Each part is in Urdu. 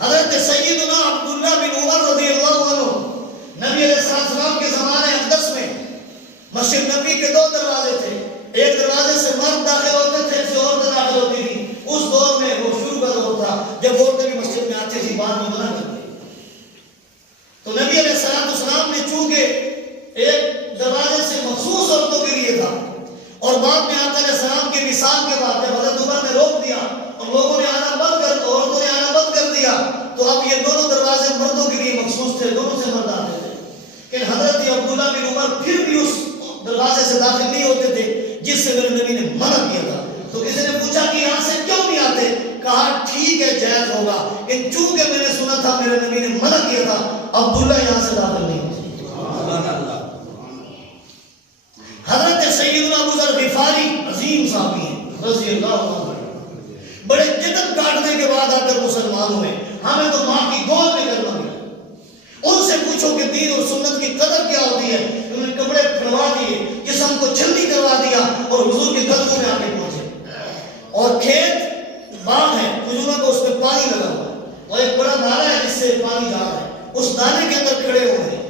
حضرت سیدنا عبداللہ بن عمر رضی اللہ عنہ نبی علیہ السلام کے زمانے اقدس میں مسجد نبی کے دو دروازے تھے. ایک دروازے سے مرد داخل ہوتے تھے، سے عورتیں داخل ہوتی تھی. اس دور میں وہ شروع کا دور تھا جب عورتیں بھی مسجد میں آتی تھی، بعد میں منع کرتی. تو نبی علیہ السلام نے چونکہ ایک دروازے سے مخصوص عورتوں کے لیے تھا، اور بعد میں آقا علیہ السلام کے وصال کے بعد جب حضرت عمر نے روک دیا اور لوگوں نے آنا بند کر عورتوں نے آنا بند کر دیا، تو اب یہ دونوں دروازے مردوں کے لیے مخصوص تھے، دونوں سے مرد آتے تھے. لیکن حضرت عبداللہ بن عمر پھر بھی اس دروازے سے داخل نہیں ہوتے تھے جس سے میرے نبی نے منع کیا تھا. تو کسی نے پوچھا کہ یہاں سے کیوں نہیں آتے؟ کہا ٹھیک ہے جائز ہوگا، کہ چونکہ میں نے سنا تھا میرے نبی نے منع کیا تھا، عبداللہ یہاں سے داخل نہیں ہوتے. حضرت سیدنا ابو ذر غفاری عظیم صحابی ہیں رضی اللہ عنہ، بڑے جتن کاٹنے کے بعد آ کر مسلمان ہوئے. ہمیں تو ماں کی گود میں کلمہ ملا. ان سے پوچھو کہ دین اور سنت کی قدر کیا ہوتی ہے. انہوں نے کپڑے پھڑوا دیے، جسم کو چھلنی کروا دیا اور حضور کے قدموں میں آ کے پہنچے. اور کھیت باغ ہے، کھجوروں کو اس میں پانی لگا ہوا ہے اور ایک بڑا نالا ہے جس سے پانی جا رہا ہے. اس نالے کے اندر کھڑے ہوئے ہیں.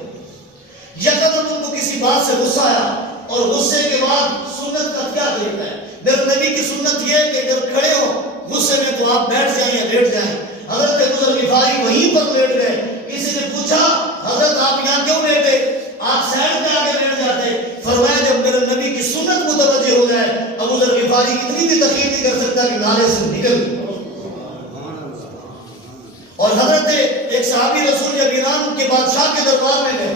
یکدم ان کو کسی بات سے غصہ آیا، اور غصے کے بعد سنت کا کیا طریقہ ہے؟ میرے نبی کی سنت یہ ہے کہ اگر کھڑے ہو غصے میں تو آپ بیٹھ جائیں یا لیٹ جائیں. حضرت ابو ذر غفاری وہیں پر لیٹ گئے. کسی نے پوچھا حضرت آپ یہاں کیوں لیٹے؟ آپ سائڈ پہ آ کے لیٹ جاتے. فرمایا جب میرے نبی کی سنت متوجہ ہو جائے، ابو ذر غفاری اتنی بھی تخیر نہیں کر سکتا کہ نالے سے نکل. اور حضرت ایک صحابی رسول جب ایران کے بادشاہ کے دربار میں گئے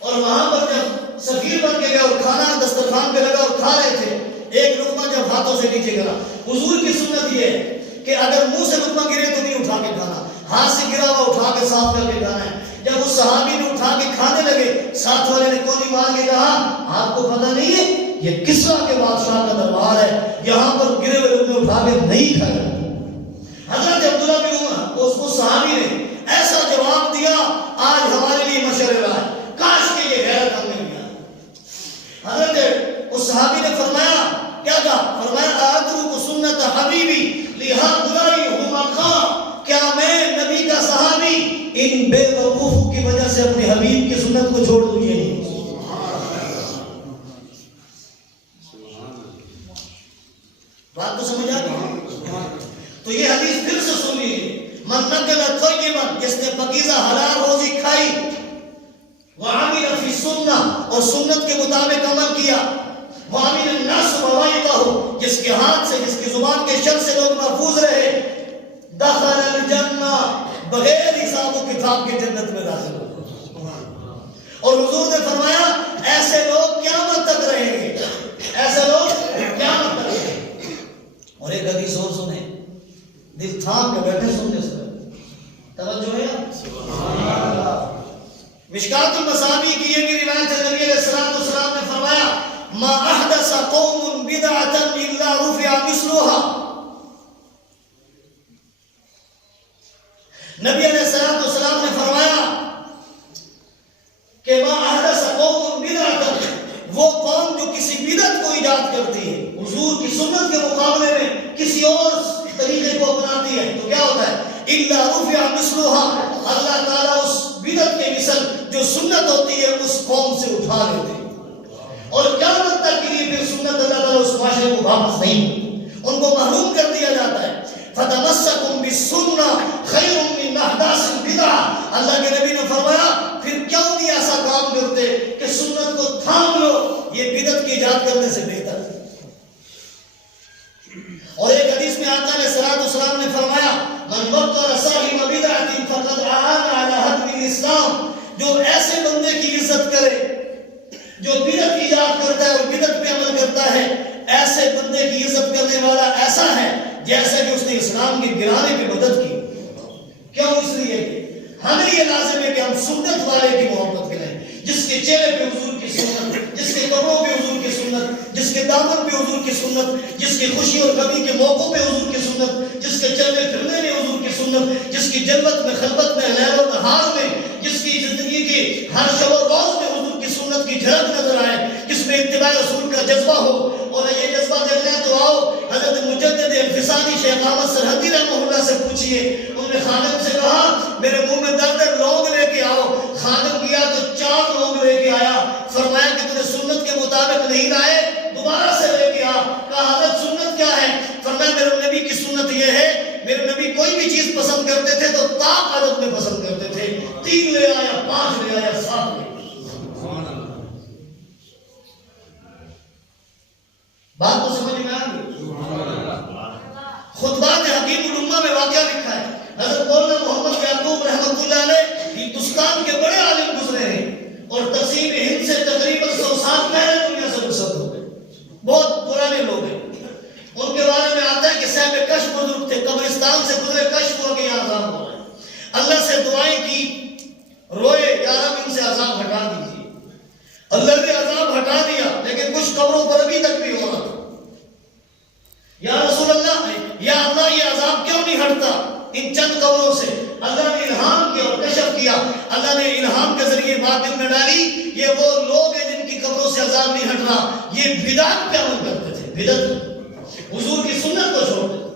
اور وہاں پر جب سفیر بن کے گئے اور کھانا دسترخوان پہ لگا اور کھا رہے تھے، ایک لقمہ جب ہاتھوں سے نیچے گرا، حضور کی سنت یہ ہے کہ اگر منہ سے لقمہ گرے تو نہیں اٹھا کے کھانا، ہاتھ سے گرا ہوا اٹھا کے صاف کر کے کھانا ہے. جب اس صحابی نے اٹھا کے کھانے لگے، ساتھ والے نے کوئی مار کے کہا آپ کو پتہ نہیں ہے یہ کسرا کے بادشاہ کا دربار ہے، یہاں پر گرے ہوئے لقمے اٹھا کے نہیں کھایا. حضرت عبداللہ بن عمر اس صحابی نے ایسا جواب دیا آج ہمارے لیے مشرف ہے، کاش کہ یہ غیرت ہم نے دیا. حضرت اس صحابی نے فرمایا کیا کہا؟ فرمایا ادرک سنت حبیبی لہا بلائی ہما خاں، کیا میں نبی کا صحابی ان بے وقوفوں کی وجہ سے اپنے حبیب کی سنت کو چھوڑ دوں؟ یہ نہیں. بات تو سمجھ آ گئی؟ تو یہ حدیث پھر سے سن لیجیے. من نقل طیبا، جس نے پاکیزہ حلال روزی کھائی، وعمل فی سنہ، اور سنت کے مطابق عمل کیا، وعمل الناس بوائقہ، جس کے ہاتھ سے جس کی زبان کے شر سے لوگ محفوظ رہے، دخل الجنہ، بغیر حساب و کتاب کے جنت میں داخل ہو. اور حضور نے فرمایا ایسے لوگ قیامت تک رہیں گے، ایسے لوگ قیامت تک رہیں گے. اور ایک حدیث اور سنیں، دل تھام کے بیٹھے سننے سے توجہ ہے. سبحان اللہ. مشکات المصابیح کی یہ بھی روایت ہے، نبی علیہ السلام نے فرمایا ما احدث قوم بدعۃ الا رفع مثلها. نبی علیہ السلام نے فرمایا کہ ما احدث قوم بدعۃ، وہ قوم جو کسی بدعت کو ایجاد کرتی ہے، حضور کی سنت کے مقابلے میں کسی اور طریقے کو اپناتی ہے، تو کیا ہوتا ہے؟ الا رفع مثلها، اللہ تعالیٰ اس بدعت کے مثل جو سنت ہوتی ہے اس قوم سے اٹھا لیتے ہیں، اور قیامت تک کے لیے پھر سنت اللہ تعالیٰ اس معاشرے کو واپس نہیں، ان کو محروم کر دیا جاتا ہے. فتمسکم بالسنہ خیر من احداث البدع، اللہ کے نبی نے فرمایا پھر کیوں نہیں ایسا کام کرتے کہ سنت کو تھام لو، یہ بدعت کی ایجاد کرنے سے بہتر ہے. اور ایک حدیث میں آقا علیہ السلام نے فرمایا من وقر صاحب بدعۃ فقد اعان علی هدم الاسلام، جو ایسے بندے کی عزت کرے جو بدعت کی ایجاد کرتا ہے اور بدعت پہ عمل کرتا ہے، ایسے بندے کی عزت کرنے والا ایسا ہے جیسے کہ اس نے اسلام کی گرانے کی مدد کی. کیوں؟ اس لیے ہمیں یہ لازم ہے کہ ہم سنت والے کی محبت کریں، جس کے چہرے پہ حضور کی سنت، جس کے قبروں پہ حضور کی سنت، جس کے دامن پہ حضور کی سنت، جس کی خوشی اور غمی کے موقعوں پہ حضور کی سنت، جس کے چلنے پھرنے میں حضور کی سنت، جس کی جلوت میں خلوت میں لیل و نہار میں، جس کی زندگی کی ہر شب و روز میں حضور کی سنت کی جھلک نظر آئے، جس میں اتباع رسول کا جذبہ ہو. اور یہ جذبہ دیکھنا ہے تو آؤ حضرت مجدد الفسانی شیخ احمد سرحدی رحمہ اللہ سے پوچھئے. انہوں نے خادم سے کہا میرے منہ میں درد ہے، لونگ لے کے آؤ۔ خادم گیا تو 4 لونگ لے کے آیا، فرمایا کہ تجھے سنت کے مطابق نہیں لائے، دوبارہ سے لے کے آ۔ کہا حضرت سنت کیا ہے؟ فرمایا میرے نبی کی سنت یہ ہے، میرے نبی کوئی بھی چیز پسند کرتے تھے تو طاق عدد میں پسند کرتے تھے، 3 لے آیا، 5 لے آیا، 7 لے آیا۔ بات تو سمجھ میں آ گئی؟ خطبات حکیم الامہ میں واقعہ لکھا ہے، حضرت مولانا محمد یعقوب رحمۃ اللہ علیہ ہندوستان کے بڑے عالم گزرے ہیں اور تقسیم ہند سے تقریباً 100 سال پہلے دنیا سے رخصت ہو گئے، بہت پرانے لوگ ہیں۔ ان کے بارے میں آتا ہے کہ صاحب کشف بزرگ تھے، قبرستان سے گزرے، کشف ہوا کہ یہاں عذاب ہو رہا ہے، اللہ سے دعائیں کی، روئے یا رب ان سے عذاب ہٹا دیجیے، اللہ نے عذاب ہٹا دیا، لیکن کچھ قبروں پر ابھی تک بھی ہو رہا تھا۔ یا رسول اللہ، یا اللہ یہ عذاب کیوں نہیں ہٹتا ان چند قبروں سے؟ اللہ نے الہام کیا اور کشف کیا، اللہ نے الہام کے ذریعے بات دل میں ڈالی، یہ وہ لوگ ہیں جن کی قبروں سے عذاب نہیں ہٹ رہا، یہ بدعت پہ عمل کرتے تھے، بدعت، حضور کی سنت کو چھوڑ دیتے۔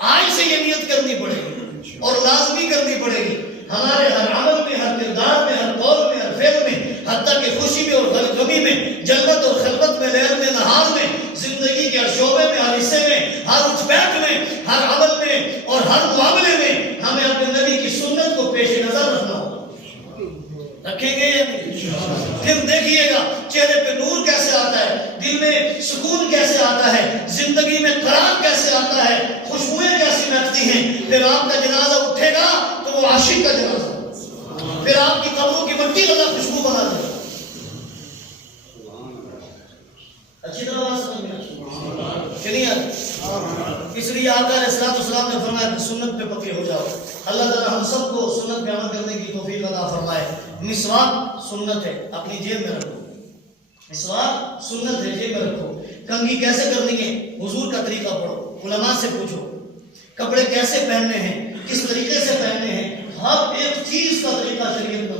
آج سے یہ نیت کرنی پڑے گی اور لازمی کرنی پڑے گی، ہمارے ہر عمل میں، ہر کردار میں، ہر قول میں، ہر فعل میں، حتیٰ کہ خوشی میں اور غمی میں، جلوت اور خلوت میں، لیل میں، نہار میں، زندگی کے ہر شعبے میں، ہر حصے میں، ہر اٹھ بیٹھ میں، ہر عمل میں اور ہر معاملے میں ہمیں اپنے نبی کی سنت کو پیش نظر رکھنا ہوگا۔ رکھیں گے یا نہیں؟ پھر دیکھیے گا چہرے پہ نور کیسے آتا ہے، دل میں سکون کیسے آتا ہے، زندگی میں قرار کیسے آتا ہے، خوشبوئیں کیسی مہکتی ہیں۔ پھر آپ کا جنازہ اٹھے گا تو وہ عاشق کا جنازہ، پھر آپ کی قبروں کی مٹی اللہ خوشبو بنا دے گا۔ اچھی طرح بات سمجھ میں چلیے، اس لیے آقا علیہ السلام نے فرمایا کہ سنت پہ پکے ہو جاؤ۔ اللہ تعالیٰ ہم سب کو سنت پہ عمل کرنے کی توفیق عطا فرمائے۔ مسواک سنت ہے، اپنی جیب میں رکھو، مسواک سنت ہے، جیب میں رکھو۔ کنگھی کیسے کرنی ہے، حضور کا طریقہ پڑھو، علماء سے پوچھو۔ کپڑے کیسے پہننے ہیں، کس طریقے سے پہننے ہیں، ہر ایک چیز کا طریقہ شریعت میں